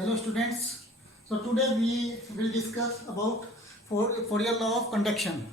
Hello students. So today we will discuss about Fourier law of conduction.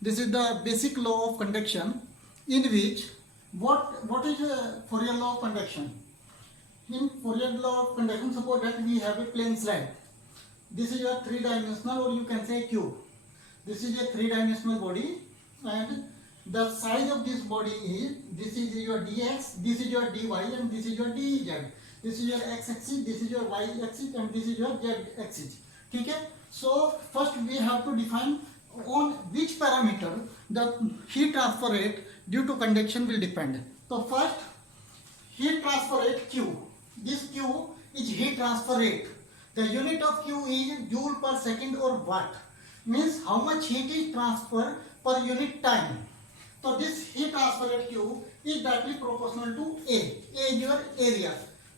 This is the basic law of conduction in which what is Fourier law of conduction? In Fourier law of conduction, suppose that we have a plane slide. This is your three-dimensional, or you can say cube. This is a three-dimensional body, and the size of this body is, this is your dx, this is your dy, and this is your dz. This is your x-axis, this is your y-axis, and this is your z-axis. ठीक है? So first we have to define on which parameter the heat transfer rate due to conduction will depend. So first, heat transfer rate Q. This Q is heat transfer rate. The unit of Q is joule per second or watt. Means how much heat is transferred per unit time. So this heat transfer rate Q is directly proportional to A. A is your area.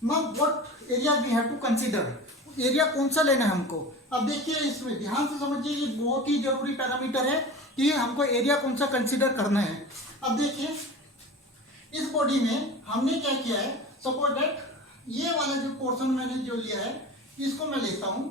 Now what area we have to consider? Area कौन सा लेना है हमको? अब देखिए, इसमें ध्यान से समझिए, ये बहुत ही जरूरी पैरामीटर है कि हमको एरिया कौन सा कंसीडर करना है. अब देखिए, इस बॉडी में हमने क्या किया है, सपोज दैट ये वाला जो पोर्शन मैंने जो लिया है इसको मैं लेता हूं,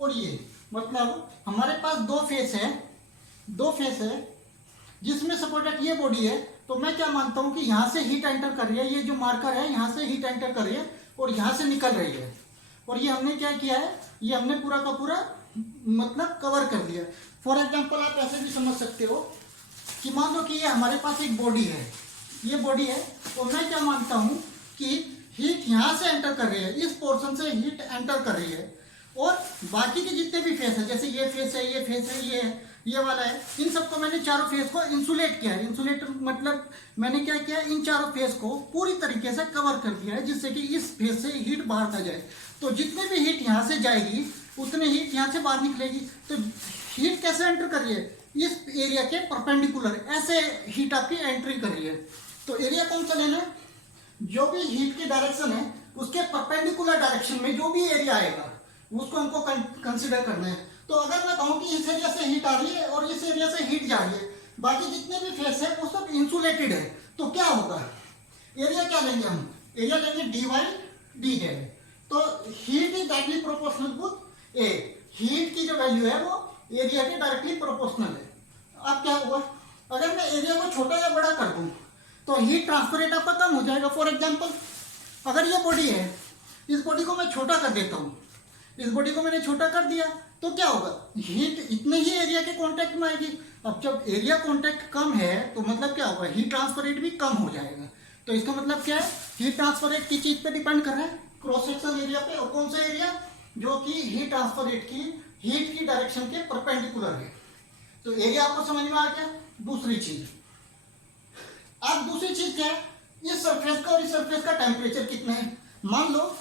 और ये मतलब हमारे पास दो फेस है जिसमें सपोज दैट ये बॉडी है. तो मैं क्या मानता हूं कि यहाँ से हीट एंटर कर रही है, ये जो मार्कर है यहाँ से हीट एंटर कर रही है और यहाँ से निकल रही है. और ये हमने क्या किया है, ये हमने पूरा का पूरा मतलब कवर कर दिया. फॉर एग्जांपल आप ऐसे भी समझ सकते हो कि मान लो कि ये हमारे पास एक बॉडी है, ये बॉडी है, और मैं क्या मानता हूँ कि हीट यहाँ से एंटर कर रही है, इस पोर्शन से हीट एंटर कर रही है, और बाकी के जितने भी फेस है, जैसे ये फेस है, ये फेस है, ये वाला है, इन सबको मैंने चारों फेस को इंसुलेट किया है. इंसुलेट मतलब मैंने क्या किया, इन चारों फेस को पूरी तरीके से कवर कर दिया है, जिससे कि इस फेस से हीट बाहर आ जाए. तो जितने भी हीट यहाँ से जाएगी उतने हीट यहाँ से बाहर निकलेगी. तो हीट कैसे एंटर कर रही है, इस एरिया के परपेंडिकुलर ऐसे हीट आपकी एंट्री कर रही है. तो एरिया कौन सा लेना है, जो भी हीट की डायरेक्शन है उसके परपेंडिकुलर डायरेक्शन में जो भी एरिया आएगा उसको हमको कंसिडर करना है. तो अगर मैं कहूँ कि इस एरिया से हीट आ रही है और इस एरिया से हीट जा रही है, बाकी जितने भी फेस है वो सब इंसुलेटेड है, तो क्या होगा, एरिया क्या लेंगे हम, एरिया लेंगे dy dz. तो heat is directly proportional to A. Heat की जो वैल्यू है वो एरिया के डायरेक्टली प्रोपोर्शनल है. अब क्या होगा, अगर मैं एरिया को छोटा या बड़ा कर दूं तो हीट ट्रांसफर रेट आपका कम हो जाएगा. फॉर एग्जांपल, अगर ये बॉडी है, इस बॉडी को मैं छोटा कर देता हूं, इस बॉडी को मैंने छोटा कर दिया, तो क्या होगा, हीट इतने ही एरिया के कांटेक्ट में आएगी. अब जब एरिया कांटेक्ट कम है तो मतलब क्या होगा, हीट ट्रांसफर रेट भी कम हो जाएगा. तो इसका मतलब क्या है, हीट ट्रांसफर रेट किस चीज पे डिपेंड कर रहा है, क्रॉस सेक्शन एरिया पे. और कौन सा एरिया, जो कि हीट ट्रांसफर रेट की हीट की डायरेक्शन के परपेंडिकुलर है. तो एरिया आपको समझ में आ गया. दूसरी चीज, अब दूसरी चीज क्या है, इस सरफेस का और इस सरफेस का टेम्परेचर कितना है. मान लो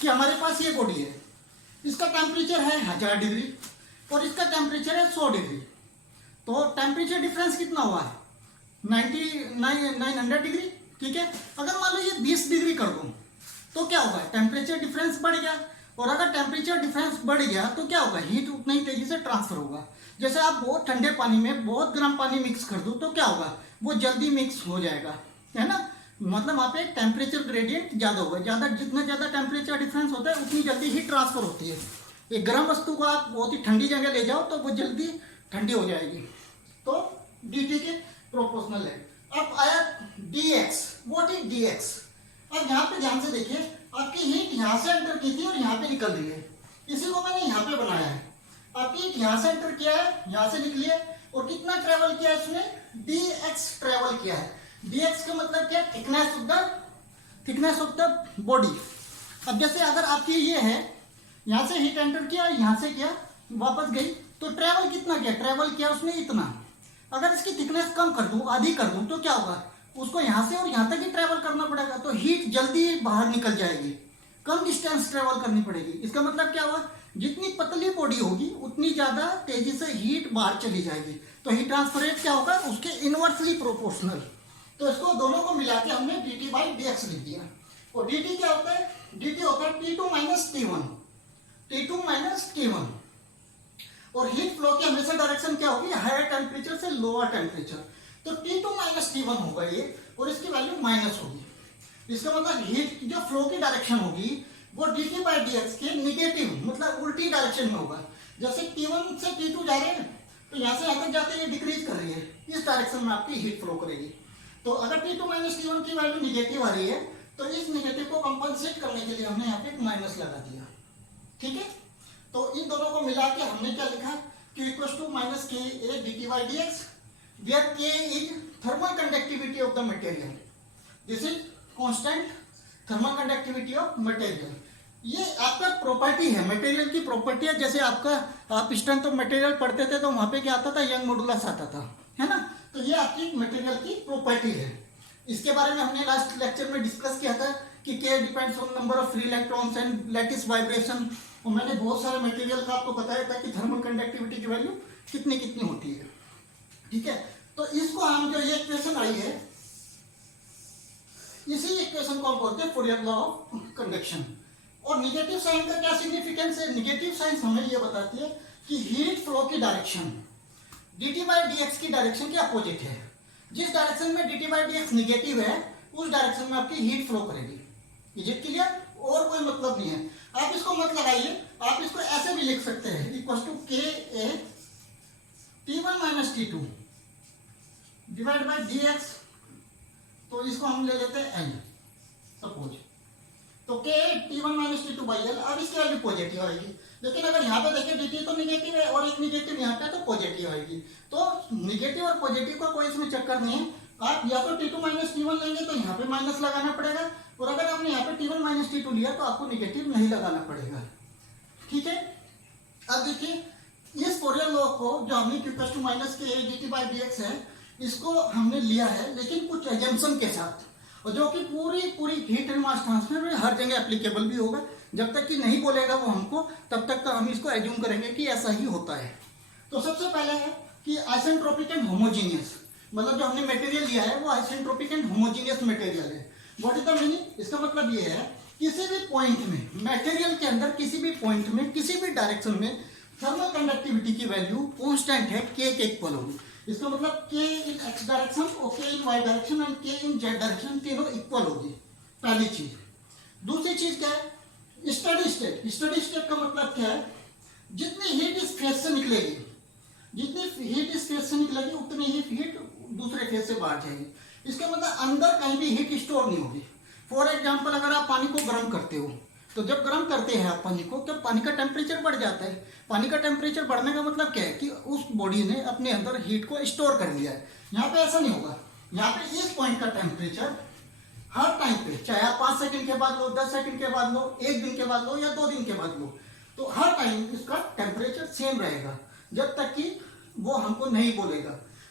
कि हमारे पास ये बॉडी है, इसका टेम्परेचर है 1000 डिग्री और इसका टेम्परेचर है 100 डिग्री. तो टेम्परेचर डिफरेंस कितना हुआ है, 900 डिग्री. ठीक है, अगर मान लो ये 20 डिग्री कर दूं तो क्या होगा, टेम्परेचर डिफरेंस बढ़ गया. और अगर टेम्परेचर डिफरेंस बढ़ गया तो क्या होगा, हीट उतना ही तेजी से ट्रांसफर होगा. जैसे आप बहुत ठंडे पानी में बहुत गर्म पानी मिक्स कर दो तो क्या होगा, वो जल्दी मिक्स हो जाएगा, है ना. मतलब वहाँ पे टेम्परेचर ग्रेडियंट ज़्यादा होगा. जितना ज़्यादा टेम्परेचर डिफरेंस होता है उतनी जल्दी हीट ट्रांसफर होती है. एक गर्म वस्तु को आप बहुत ही ठंडी जगह ले जाओ तो वो जल्दी ठंडी हो जाएगी. तो dt के प्रोपोर्शनल है. अब आया dx. What is dx? अब यहाँ पे ध्यान से देखिए, आपकी हीट यहाँ से एंटर की थी और यहाँ पे निकल रही है. इसी को मैंने यहाँ पे बनाया है. आपकी हीट यहाँ से एंटर किया है, यहाँ से निकली है, और कितना ट्रेवल किया है इसने, dx ट्रेवल किया है. dx का मतलब क्या, थिकनेस ऑफ द बॉडी. अब जैसे अगर आपकी ये है, यहाँ से हीट एंटर किया, यहाँ से किया, वापस गई, तो ट्रेवल कितना किया, ट्रेवल किया उसने इतना. अगर इसकी थिकनेस कम कर दूं, आधी कर दूं, तो क्या होगा, उसको यहाँ से और यहाँ तक ही ट्रेवल करना पड़ेगा. तो हीट जल्दी बाहर निकल जाएगी, कम डिस्टेंस ट्रेवल करनी पड़ेगी. इसका मतलब क्या हुआ, जितनी पतली बॉडी होगी उतनी ज्यादा तेजी से हीट बाहर चली जाएगी. तो हीट ट्रांसफर रेट क्या होगा, उसके इनवर्सली प्रोपोर्शनल. तो इसको दोनों को मिला के हमने dt बाई dx लिख दिया. और dt क्या होता है, dt होता है T2 माइनस T1. और हीट फ्लो की हमेशा डायरेक्शन क्या होगी, हायर टेम्परेचर से लोअर टेम्परेचर. तो T2 माइनस T1 होगा ये, और इसकी वैल्यू माइनस होगी. इसका मतलब हीट जो फ्लो की डायरेक्शन होगी वो dt बाई dx के निगेटिव मतलब उल्टी डायरेक्शन में होगा। जैसे T1 से T2 जा रहे हैं तो यहाँ से यहाँ तक जाते हुए डिक्रीज कर रही है, इस डायरेक्शन में आपकी हीट फ्लो करेगी। तो अगर T2 माइनस T1 की वैल्यू निगेटिव आ रही है तो इस निगेटिव को कंपनसेट करने के लिए हमने यहाँ पे एक माइनस लगा दिया। ठीक है, तो इन दोनों को मिला के हमने क्या लिखा, Q equal to minus K A D T by D X, where K is thermal conductivity of the material, this is constant thermal conductivity of material. ये आपका प्रॉपर्टी है, मटेरियल की प्रॉपर्टी है। जैसे आपका आप स्ट्रेंथ ऑफ मटेरियल पढ़ते थे तो वहां पे क्या आता था, यंग मॉडुलस आता था, है ना। तो ये आपकी मटेरियल की प्रॉपर्टी है। इसके बारे में हमने लास्ट लेक्चर में डिस्कस किया था कि के depends on number of free electrons and lattice vibration, और मैंने बहुत सारे मटेरियल का आपको बताया था कि थर्मल कंडक्टिविटी की वैल्यू कितनी कितनी होती है। ठीक है, तो इसको हम जो ये इक्वेशन आई है, इसी इक्वेशन को हम बोलते हैं फूरियर लॉ ऑफ कंडक्शन। और निगेटिव साइन का क्या सिग्निफिकेंस है, निगेटिव साइन हमें ये बताती है कि हीट फ्लो की डायरेक्शन dt बाई dx की डायरेक्शन के अपोजिट है। जिस डायरेक्शन में dt बाई dx निगेटिव है उस डायरेक्शन में आपकी हीट फ्लो करेगी। Is it clear? और कोई मतलब नहीं है, आप इसको मत लगाइए, आप इसको ऐसे भी लिख सकते हैं, इक्वल टू के ए T1 minus T2 divide by dx। तो इसको हम ले लेते हैं L सपोज, तो के T1 minus T2 by L। अब इसकी वैल्यू पॉजिटिव आएगी, लेकिन अगर यहाँ पे देखिए dt तो निगेटिव है और एक निगेटिव यहाँ पे तो पॉजिटिव आएगी। तो निगेटिव और पॉजिटिव का कोई इसमें चक्कर नहीं है, आप या तो T2 माइनस T1 लेंगे तो यहाँ पे माइनस लगाना पड़ेगा, और अगर आपने यहाँ पे T1 माइनस T2 लिया तो आपको निगेटिव नहीं लगाना पड़ेगा। ठीक है, अब देखिए इस फूरियर लॉ को जो हमने Q इक्वल टू माइनस के dt बाई dx है, इसको हमने लिया है लेकिन कुछ एजम्पशन के साथ, और जो कि पूरी हीट एंड मास ट्रांसफर में हर जगह एप्लीकेबल भी होगा। जब तक कि नहीं बोलेगा वो हमको, तब तक का हम इसको एज्यूम करेंगे कि ऐसा ही होता है। तो सबसे पहले है कि आइसेंट्रोपिक एंड होमोजीनियस, मतलब जो हमने मटेरियल लिया है वो आइसेंट्रोपिक एंड होमोजीनियस मटेरियल है। What is the meaning? इसका मतलब ये है किसी भी पॉइंट में, मटेरियल के अंदर किसी भी पॉइंट में, किसी भी डायरेक्शन में थर्मल कंडक्टिविटी की वैल्यू कांस्टेंट है, के के इक्वल होगी। इसका मतलब के इन एक्स डायरेक्शन और के इन वाई डायरेक्शन एंड के इन जेड डायरेक्शन तीनों इक्वल होगी, पहली चीज। दूसरी चीज क्या है? Steady state. स्टडी स्टेट का मतलब क्या है? जितनी हीट इस फेस से निकलेगी, जितनी हीट इस फेस से निकलेगी उतनी ही हीट दूसरे फेस से बाहर जाएगी। इसका मतलब अंदर कहीं भी हीट स्टोर नहीं होगी। फॉर एग्जाम्पल, अगर आप पानी को गर्म करते हो तो जब गर्म करते हैं आप पानी को, तो पानी का टेम्परेचर बढ़ जाता है। पानी का टेम्परेचर बढ़ने का मतलब क्या है कि उस बॉडी ने अपने अंदर हीट को स्टोर कर लिया है। यहाँ पे ऐसा नहीं होगा। यहाँ पे इस पॉइंट का टेम्परेचर हर टाइम पे, चाहे आप 5 सेकंड के बाद लो, 10 सेकंड के बाद लो, 1 दिन के बाद लो या 2 दिन के बाद लो, तो हर टाइम इसका टेम्परेचर सेम रहेगा जब तक कि वो हमको नहीं बोलेगा।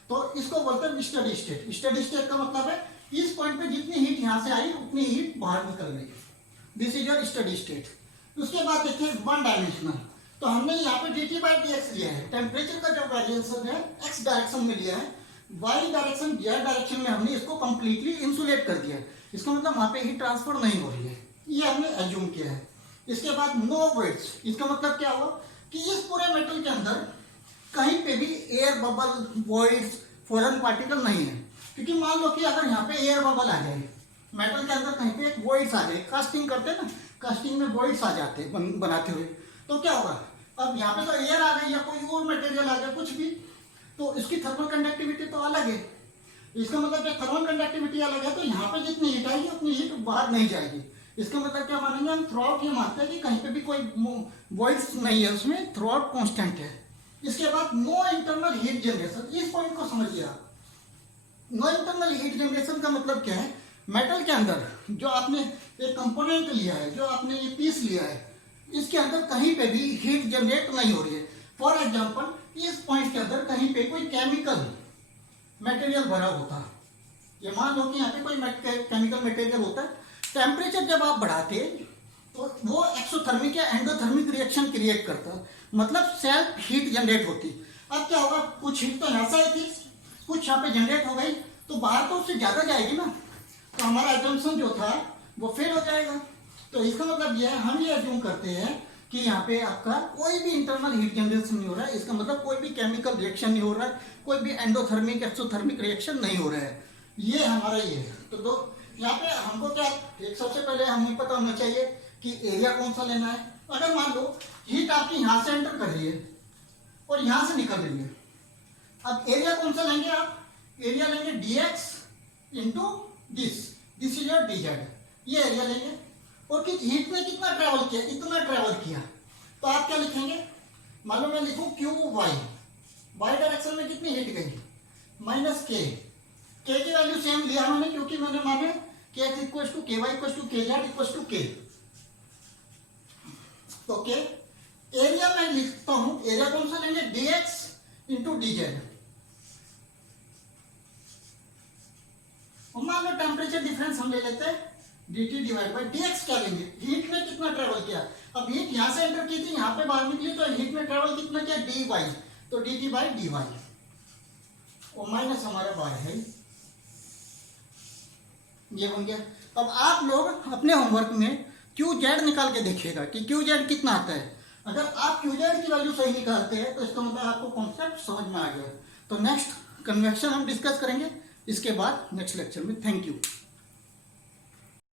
तो इसको बोलते हैं स्टडी स्टेट। स्टडी स्टेट का मतलब है इस पॉइंट पे जितनी हीट यहाँ से आई उतनी हीट बाहर निकल गई। This is your steady state. उसके बाद देखिए वन डायमेंशनल, तो हमने यहाँ पे dt बाई dx लिया है। टेम्परेचर का जो वेरिएशन है x डायरेक्शन में लिया है, y डायरेक्शन z डायरेक्शन में हमने इसको कंप्लीटली इंसुलेट कर दिया है। इसका मतलब वहां पे हीट ट्रांसफर नहीं हो रही है, ये हमने एज्यूम किया है। इसके बाद नो वेट्स, इसका मतलब क्या हुआ कि इस पूरे मेटल के अंदर कहीं पे भी air bubble, voids, foreign particle नहीं है। क्योंकि मान लो कि अगर यहाँ पे एयर बबल आ जाए, मेटल के अंदर कहीं पे एक वॉइड्स आ जाए, कास्टिंग करते हैं ना, कास्टिंग में वॉइड्स आ जाते हैं बनाते हुए, तो क्या होगा? अब यहाँ पे तो एयर आ गई या कोई और मटेरियल आ गया, कुछ भी, तो इसकी थर्मल कंडक्टिविटी तो अलग है। इसका मतलब जब थर्मल कंडक्टिविटी अलग है तो यहाँ पे जितनी हीट आएगी उतनी हीट बाहर नहीं जाएगी। इसका मतलब क्या मानेंगे हम? थ्रू आउट ये मानते हैं कि कहीं पे भी कोई वॉइड्स नहीं है, उसमें थ्रू आउट कॉन्स्टेंट है। इसके बाद नो इंटरनल हीट जनरेशन, इस पॉइंट को समझिए आप। नो इंटरनल हीट जनरेशन का मतलब क्या है? मेटल के अंदर जो आपने एक कंपोनेंट लिया है, जो आपने ये पीस लिया है, इसके अंदर कहीं पे भी हीट जनरेट नहीं हो रही है। फॉर एग्जांपल, इस पॉइंट के अंदर कहीं पे कोई केमिकल मटेरियल भरा होता है, ये मान लो कि यहाँ पे कोई केमिकल मटेरियल होता है, टेम्परेचर जब आप बढ़ाते तो वो एक्सोथर्मिक या एंडोथर्मिक रिएक्शन क्रिएट करता है, मतलब सेल्फ हीट जनरेट होती। अब क्या होगा? कुछ हीट तो यहाँ से आई थी, कुछ यहाँ पे जनरेट हो गई, तो बाहर तो उससे ज्यादा जाएगी ना, तो हमारा एजम्पशन जो था वो फेल हो जाएगा। तो इसका मतलब यह है, हम ये एज्यूम करते हैं कि यहाँ पे आपका कोई भी इंटरनल हीट जनरेशन नहीं हो रहा है। इसका मतलब कोई भी केमिकल रिएक्शन नहीं हो रहा है, कोई भी एंडोथर्मिक एक्सोथर्मिक रिएक्शन नहीं हो रहा है। ये हमारा ये है। तो यहाँ पे हमको क्या, एक सबसे पहले हमें पता होना चाहिए कि एरिया कौन सा लेना है। अगर मान लो हीट आपकी यहाँ से एंटर कर रही है और यहाँ से निकल रही है, अब एरिया कौन सा लेंगे आप? एरिया लेंगे dx into this is your dz, ये एरिया लेंगे। और कि हीट ने कितना ट्रेवल किया? इतना ट्रेवल किया, तो आप क्या लिखेंगे? मान लो मैं लिखूं क्यू वाई डायरेक्शन में कितनी हीट गई? माइनस के की वैल्यू सेम लिया हमने, क्योंकि मैंने माने के एक्स इक्वल टू के वाई इक्वल टू के जेड इक्वल टू के। तो के एरिया मैं लिखता हूं, एरिया कौन सा लेंगे? dx into dz। मान लो टेम्परेचर डिफरेंस हम ले लेते हैं dt डिवाइड बाई dx। क्या लेंगे? हीट ने कितना ट्रेवल किया? अब हीट यहां से एंटर की थी, यहां पे बाहर निकली, तो हीट ने ट्रेवल कितना किया? dy, तो dt बाई dy और माइनस हमारा बाहर है, ये बन गया। अब आप लोग अपने होमवर्क में क्यू जेड निकाल के देखिएगा कि क्यू जेड कितना आता है। अगर आप क्यू जेड की वैल्यू सही निकालते हैं तो इसका मतलब आपको कॉन्सेप्ट समझ में आ गया। तो नेक्स्ट कन्वेक्शन हम डिस्कस करेंगे इसके बाद नेक्स्ट लेक्चर में। Thank you.